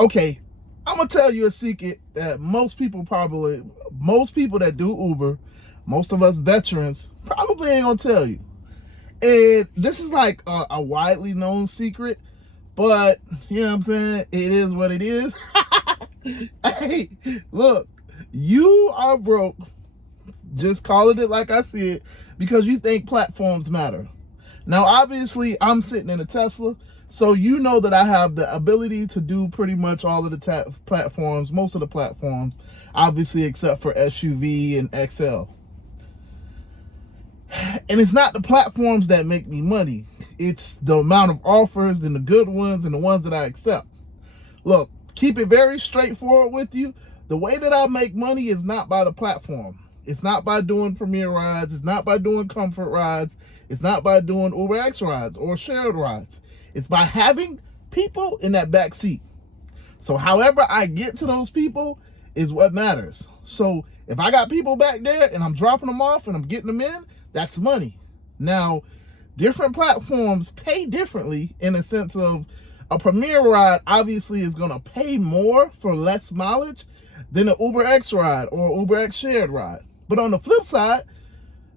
Okay, I'm gonna tell you a secret that most people that do Uber, most of us veterans probably ain't gonna tell you. And this is like a widely known secret, but you know what I'm saying? It is what it is. Hey, look, you are broke. Just calling it like I see it because you think platforms matter. Now, obviously, I'm sitting in a Tesla, so you know that I have the ability to do pretty much all of the platforms, most of the platforms, obviously, except for SUV and XL. And it's not the platforms that make me money. It's the amount of offers and the good ones and the ones that I accept. Look, keep it very straightforward with you. The way that I make money is not by the platform. It's not by doing Premier rides. It's not by doing comfort rides. It's not by doing UberX rides or shared rides. It's by having people in that back seat. So however I get to those people is what matters. So if I got people back there and I'm dropping them off and I'm getting them in, that's money. Now, different platforms pay differently in a sense of a Premier ride obviously is going to pay more for less mileage than an UberX ride or UberX shared ride. But on the flip side,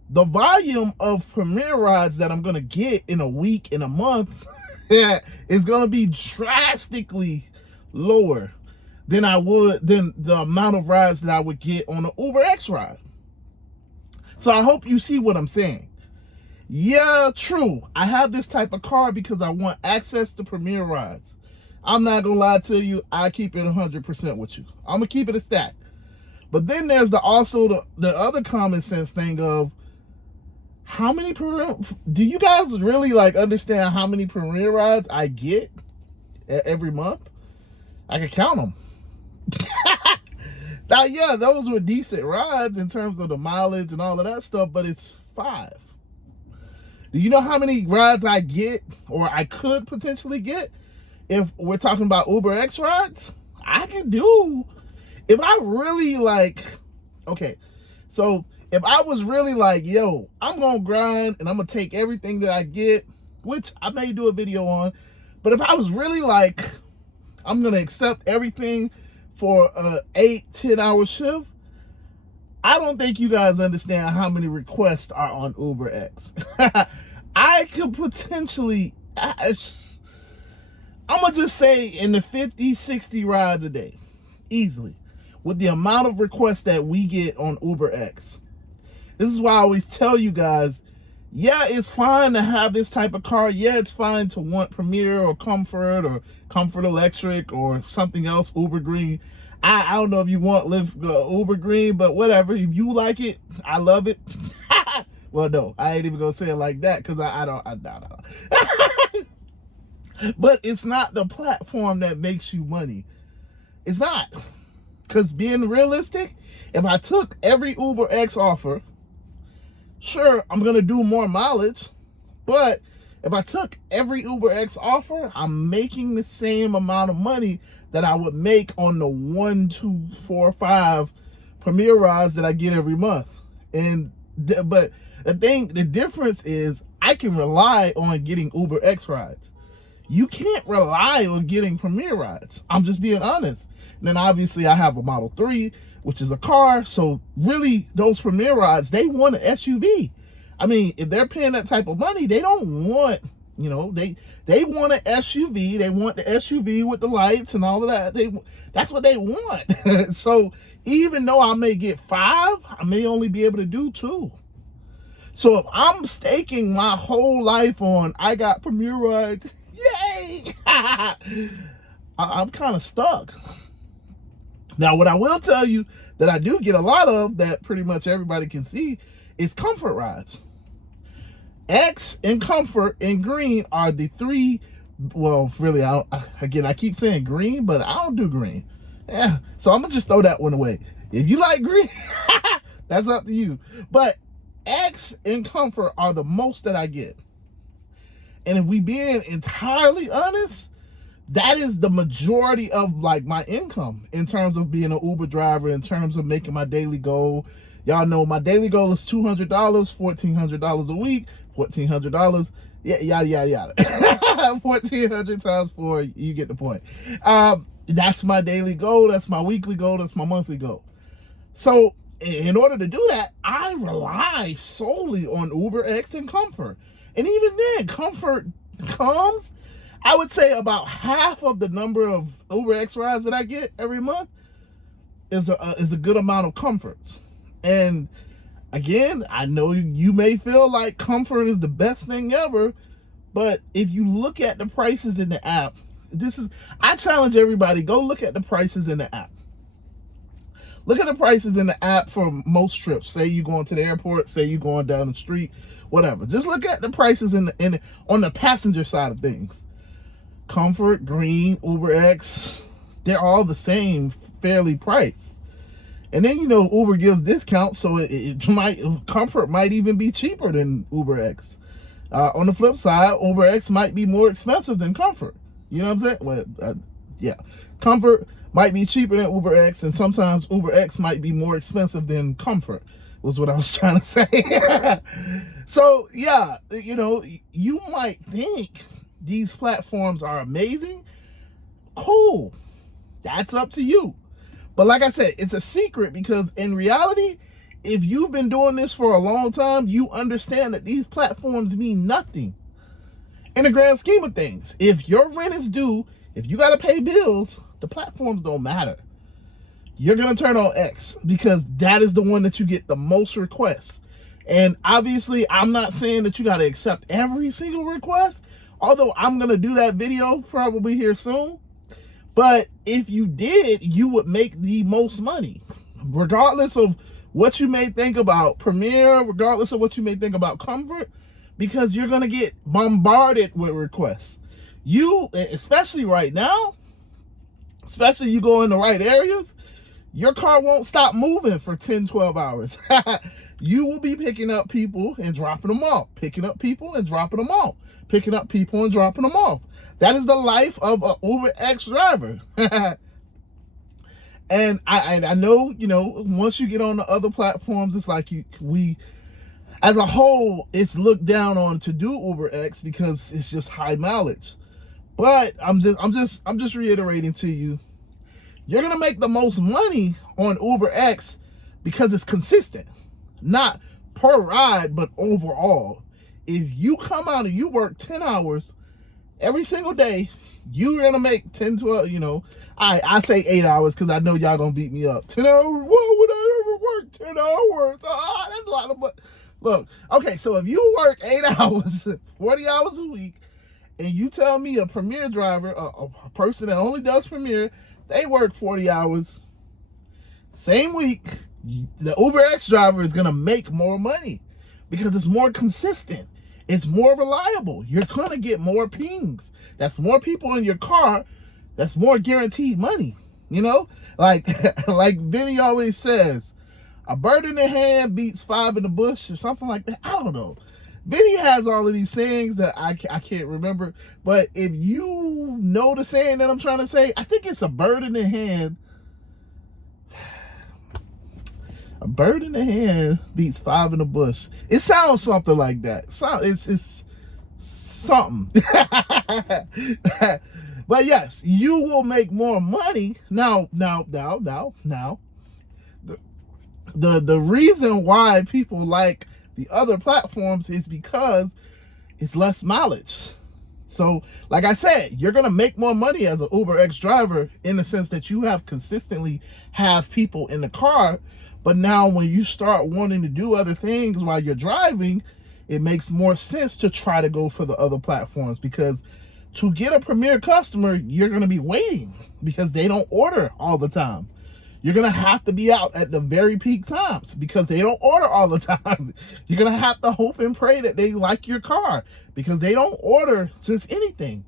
the volume of Premier rides that I'm going to get in a week, in a month, is going to be drastically lower than the amount of rides that I would get on an UberX ride. So I hope you see what I'm saying. Yeah, true. I have this type of car because I want access to Premier rides. I'm not going to lie to you. I keep it 100% with you. I'm going to keep it a stack. But then there's the other common sense thing of how many do you guys really like understand how many Premier rides I get every month? I can count them. Now, yeah, those were decent rides in terms of the mileage and all of that stuff, but it's 5. Do you know how many rides I get or I could potentially get if we're talking about UberX rides? I can do. If I really okay, so if I was really like, yo, I'm going to grind and I'm going to take everything that I get, which I may do a video on, but if I was really like, I'm going to accept everything for a 8-10 hour shift, I don't think you guys understand how many requests are on UberX. I could potentially, I'm going to just say in the 50, 60 rides a day, easily, with the amount of requests that we get on UberX. This is why I always tell you guys, yeah, it's fine to have this type of car. Yeah, it's fine to want Premier or Comfort Electric or something else, Uber Green. I don't know if you want Uber Green, but whatever. If you like it, I love it. Well, no, I ain't even gonna say it like that because I don't. But it's not the platform that makes you money. It's not. Because being realistic, if I took every UberX offer, sure, I'm going to do more mileage. But if I took every UberX offer, I'm making the same amount of money that I would make on the 1, 2, 4, 5 Premier rides that I get every month. But the difference is I can rely on getting UberX rides. You can't rely on getting Premier rides. I'm just being honest. And then obviously I have a Model 3, which is a car. So really those Premier rides, they want an SUV. I mean, if they're paying that type of money, they don't want, they want an SUV. They want the SUV with the lights and all of that. That's what they want. So even though I may get 5, I may only be able to do 2. So if I'm staking my whole life on, I got Premier rides, yay! I'm kind of stuck. Now, what I will tell you that I do get a lot of that pretty much everybody can see is comfort rides. X and Comfort and Green are the 3. Well, really, I keep saying green, but I don't do green. Yeah, so I'm gonna just throw that one away. If you like green, that's up to you. But X and Comfort are the most that I get. And if we being entirely honest, that is the majority of my income in terms of being an Uber driver, in terms of making my daily goal. Y'all know my daily goal is $200, $1,400 a week, $1,400. Yeah, yada, yada, yada. 1,400 times 4, you get the point. That's my daily goal. That's my weekly goal. That's my monthly goal. So in order to do that, I rely solely on UberX and Comfort. And even then, Comfort comes, I would say about half of the number of UberX rides that I get every month is a good amount of Comforts. And again, I know you may feel like Comfort is the best thing ever, but if you look at the prices in the app, I challenge everybody, go look at the prices in the app. Look at the prices in the app for most trips. Say you're going to the airport, say you're going down the street, whatever. Just look at the prices on the passenger side of things. Comfort, Green, UberX, they're all the same, fairly priced. And then, Uber gives discounts, so Comfort might even be cheaper than UberX. On the flip side, UberX might be more expensive than Comfort. You know what I'm saying? Well, yeah. Comfort might be cheaper than UberX, and sometimes UberX might be more expensive than Comfort, was what I was trying to say. So, yeah, you might think these platforms are amazing. Cool. That's up to you. But like I said, it's a secret because in reality, if you've been doing this for a long time, you understand that these platforms mean nothing. In the grand scheme of things, if your rent is due, if you got to pay bills, the platforms don't matter. You're going to turn on X because that is the one that you get the most requests. And obviously, I'm not saying that you got to accept every single request, although I'm going to do that video probably here soon. But if you did, you would make the most money, regardless of what you may think about Premier, regardless of what you may think about Comfort, because you're going to get bombarded with requests. Especially right now, especially you go in the right areas, your car won't stop moving for 10, 12 hours. You will be picking up people and dropping them off, picking up people and dropping them off, picking up people and dropping them off. That is the life of an UberX driver. And I know, once you get on the other platforms, it's like we, as a whole, it's looked down on to do UberX because it's just high mileage. But I'm just reiterating to you, you're gonna make the most money on UberX because it's consistent, not per ride, but overall. If you come out and you work 10 hours every single day, you're gonna make 10, 12, I say 8 hours because I know y'all gonna beat me up. 10 hours, why would I ever work 10 hours? That's a lot of money. Look, okay, so if you work 8 hours, 40 hours a week, and you tell me a Premier driver, a person that only does Premier, they work 40 hours, same week, the UberX driver is gonna make more money because it's more consistent. It's more reliable. You're gonna get more pings. That's more people in your car. That's more guaranteed money. Like Vinny always says, a bird in the hand beats 5 in the bush or something like that. I don't know. Vinny has all of these sayings that I can't remember. But if you know the saying that I'm trying to say, I think it's a bird in the hand. A bird in the hand beats 5 in the bush. It sounds something like that. It's something. But yes, you will make more money. Now. The reason why people like the other platforms is because it's less mileage. So, like I said, you're going to make more money as an UberX driver in the sense that you consistently have people in the car. But now when you start wanting to do other things while you're driving, it makes more sense to try to go for the other platforms, because to get a Premier customer, you're going to be waiting because they don't order all the time. You're going to have to be out at the very peak times because they don't order all the time. You're going to have to hope and pray that they like your car because they don't order just anything.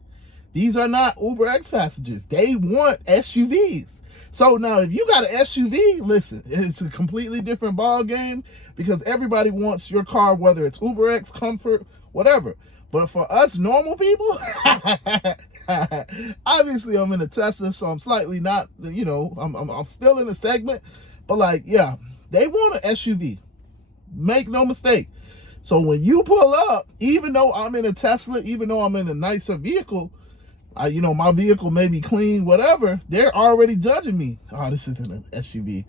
These are not UberX passengers. They want SUVs. So now if you got an SUV, listen, it's a completely different ball game because everybody wants your car, whether it's UberX, Comfort, whatever. But for us normal people, obviously I'm in a Tesla, so I'm slightly not, I'm still in the segment. But like, yeah, they want an SUV. Make no mistake. So when you pull up, even though I'm in a Tesla, even though I'm in a nicer vehicle, My vehicle may be clean, whatever. They're already judging me. Oh, this isn't an SUV.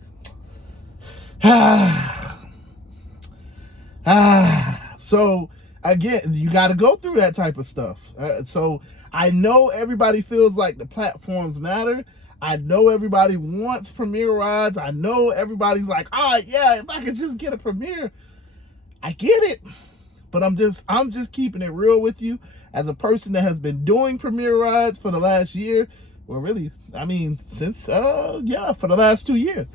So again, you got to go through that type of stuff. So I know everybody feels like the platforms matter. I know everybody wants Premier rides. I know everybody's like, yeah, if I could just get a Premier. I get it. But I'm just keeping it real with you as a person that has been doing Premier rides for the last year. Well, really, since for the last 2 years.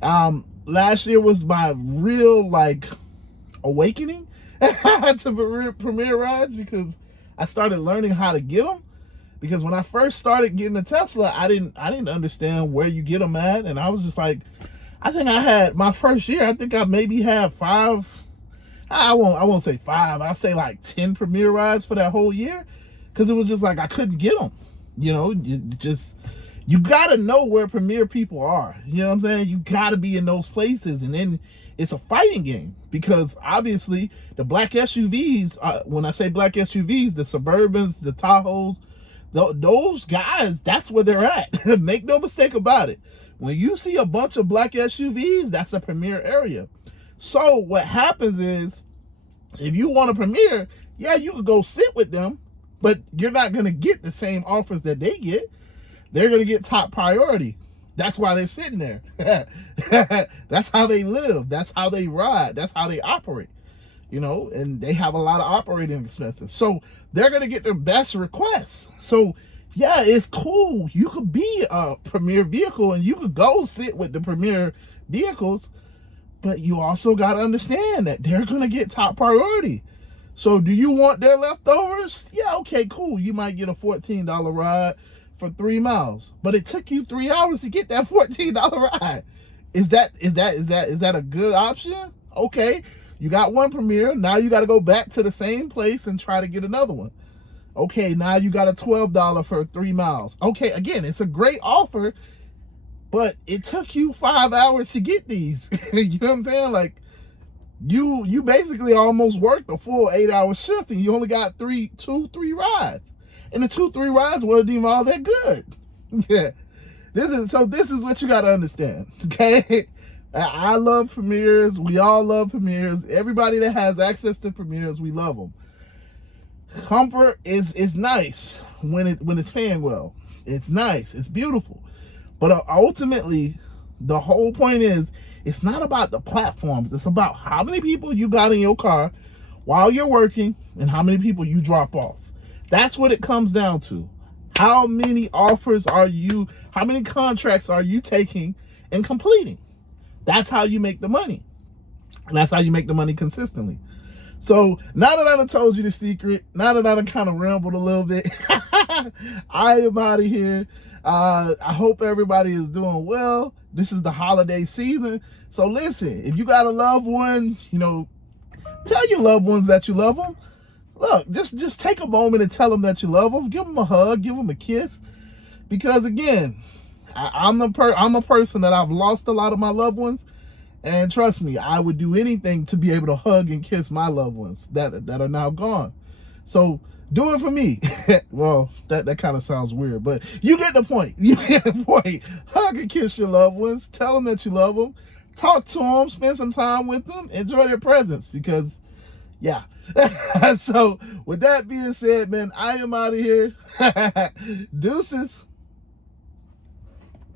Last year was my real awakening to Premier rides, because I started learning how to get them. Because when I first started getting a Tesla, I didn't understand where you get them at, and I was just like, I think I had my first year. I think I maybe had 5. I won't say 5. I'll say 10 Premier rides for that whole year, because it was just I couldn't get them. You gotta know where Premier people are. You know what I'm saying? You gotta be in those places, and then it's a fighting game, because obviously the black SUVs. When I say black SUVs, the Suburbans, the Tahoes, those guys, that's where they're at. Make no mistake about it. When you see a bunch of black SUVs, that's a Premier area. So what happens is, if you want a Premier, yeah, you could go sit with them, but you're not going to get the same offers that they get. They're going to get top priority. That's why they're sitting there. That's how they live. That's how they ride. That's how they operate. And they have a lot of operating expenses. So they're going to get their best requests. So yeah, it's cool. You could be a Premier vehicle and you could go sit with the Premier vehicles, but you also got to understand that they're going to get top priority. So do you want their leftovers? Yeah, okay, cool. You might get a $14 ride for 3 miles, but it took you 3 hours to get that $14 ride. Is that a good option? Okay, you got one Premier. Now you got to go back to the same place and try to get another one. Okay, now you got a $12 for 3 miles. Okay, again, it's a great offer, but it took you 5 hours to get these. You know what I'm saying? You basically almost worked a full 8-hour shift, and you only got 3 rides. And the 2-3 rides weren't even all that good. Yeah. This is what you got to understand. Okay. I love Premiers. We all love Premiers. Everybody that has access to Premiers, we love them. Comfort is nice when it's paying well. It's nice. It's beautiful. But ultimately, the whole point is, it's not about the platforms. It's about how many people you got in your car while you're working and how many people you drop off. That's what it comes down to. How many offers how many contracts are you taking and completing? That's how you make the money. That's how you make the money consistently. So now that I've told you the secret, now that I've kind of rambled a little bit, I am out of here. I hope everybody is doing well. This is the holiday season. So listen, if you got a loved one, tell your loved ones that you love them. Look, just take a moment and tell them that you love them. Give them a hug, give them a kiss. Because again, I'm a person that I've lost a lot of my loved ones. And trust me, I would do anything to be able to hug and kiss my loved ones that are now gone. So do it for me. Well, that kind of sounds weird, but you get the point. You get the point. Hug and kiss your loved ones. Tell them that you love them. Talk to them. Spend some time with them. Enjoy their presence, because, yeah. So with that being said, man, I am out of here. Deuces.